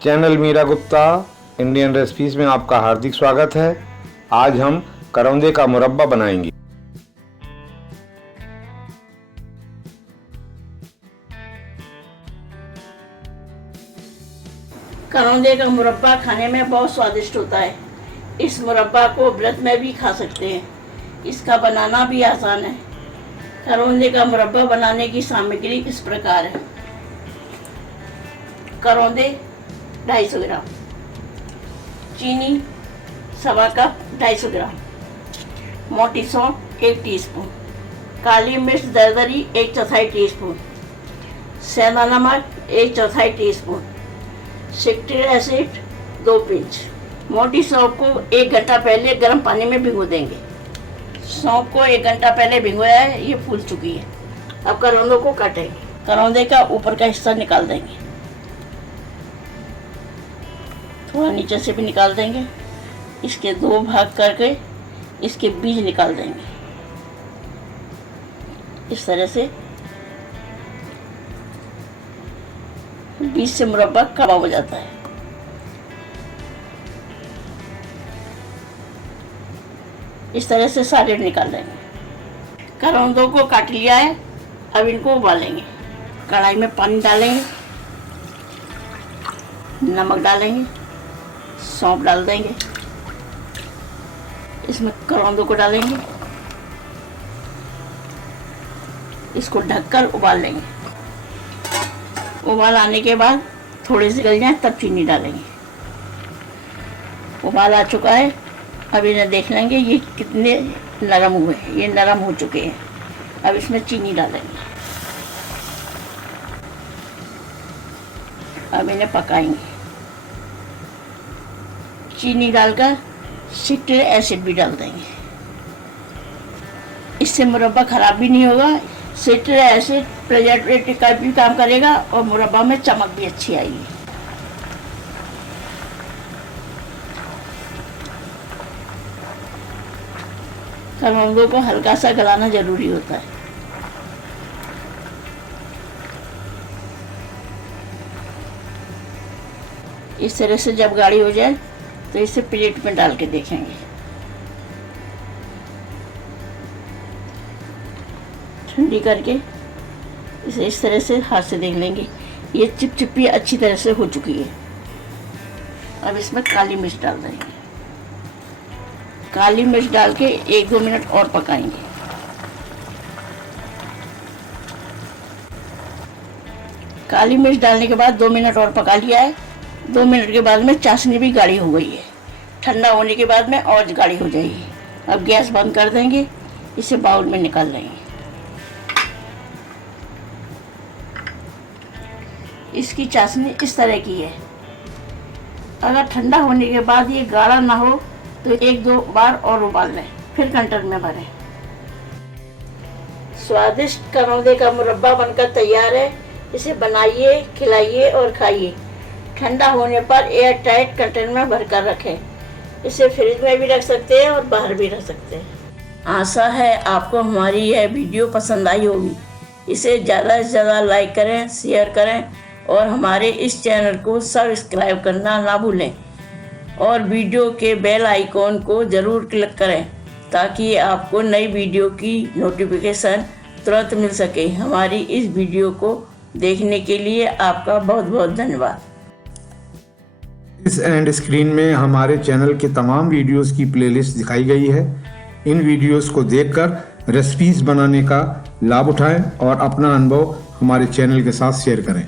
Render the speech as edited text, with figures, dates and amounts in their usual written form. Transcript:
Channel Meera Gupta Indian recipes में आपका हार्दिक स्वागत है। आज हम करौंदे का मुरब्बा बनाएंगे। करौंदे का मुरब्बा खाने में बहुत स्वादिष्ट होता है। इस मुरब्बा को व्रत में भी खा सकते हैं। इसका बनाना भी आसान है। करौंदे का मुरब्बा बनाने की सामग्री इस प्रकार है। करौंदे 250 ग्राम, चीनी सवा कप 250 ग्राम, मोटी सौंफ 1 टीस्पून, काली मिर्च दरदरी 1/4 टीस्पून, सेंधा नमक 1/4 टीस्पून, सिट्रिक एसिड 2 पिंच। मोटी सौंफ को 1 घंटा पहले गर्म पानी में भिगो देंगे। सौंफ को 1 घंटा पहले भिगोया है, ये फूल चुकी है। अब करौंदों को काटेंगे। करौंदे का ऊपर का हिस्सा निकाल देंगे, थोड़ा नीचे से भी निकाल देंगे। इसके 2 भाग करके इसके बीज निकाल देंगे। इस तरह से बीज से मुरब्बा कबाब हो जाता है। इस तरह से सारे निकाल लेंगे। करौंदों को काट लिया है, अब इनको उबालेंगे। कढ़ाई में पानी डालेंगे, नमक डालेंगे, सौंफ डाल देंगे, इसमें करौंदों को डालेंगे, इसको ढककर उबाल लेंगे। उबाल आने के बाद थोड़े से गल जाए तब चीनी डालेंगे। उबाल आ चुका है, अब इन्हें देख लेंगे ये कितने नरम हुए हैं। ये नरम हो चुके हैं। अब इसमें चीनी डालेंगे। अब इन्हें पकाएंगे। चीनी डालकर सिट्रिक एसिड भी डाल देंगे। इससे मुरब्बा खराब भी नहीं होगा। सिट्रिक एसिड प्रिजर्वेटिव का भी काम करेगा और मुरब्बा में चमक भी अच्छी आएगी। करौंदों को हल्का सा गलाना जरूरी होता है। इस तरह से जब गाढ़ी हो जाए तो इसे प्लेट में डाल के देखेंगे। ठंडी करके इसे इस तरह से हाथ से देख लेंगे। ये चिपचिपी अच्छी तरह से हो चुकी है। अब इसमें काली मिर्च डाल देंगे। काली मिर्च डाल के 1-2 मिनट और पकाएंगे। काली मिर्च डालने के बाद 2 मिनट और पका लिया है। 2 मिनट के बाद में चाशनी भी गाढ़ी हो गई है। ठंडा होने के बाद में और गाढ़ी हो जाएगी। अब गैस बंद कर देंगे, इसे बाउल में निकाल लेंगे। इसकी चाशनी इस तरह की है। अगर ठंडा होने के बाद ये गाढ़ा ना हो तो 1-2 बार और उबाल लें, फिर कंटेनर में भरें। स्वादिष्ट करौंदे का मुरब्बा बनकर तैयार है। इसे बनाइए, खिलाइए और खाइए। ठंडा होने पर एयर टाइट कंटेनर में भरकर रखें। इसे फ्रिज में भी रख सकते हैं और बाहर भी रख सकते हैं। आशा है आपको हमारी यह वीडियो पसंद आई होगी। इसे ज़्यादा से ज़्यादा लाइक करें, शेयर करें और हमारे इस चैनल को सब्सक्राइब करना ना भूलें और वीडियो के बेल आइकॉन को ज़रूर क्लिक करें ताकि आपको नई वीडियो की नोटिफिकेशन तुरंत मिल सके। हमारी इस वीडियो को देखने के लिए आपका बहुत बहुत धन्यवाद। इस एंड स्क्रीन में हमारे चैनल के तमाम वीडियोस की प्लेलिस्ट दिखाई गई है। इन वीडियोस को देखकर रेसिपीज़ बनाने का लाभ उठाएं और अपना अनुभव हमारे चैनल के साथ शेयर करें।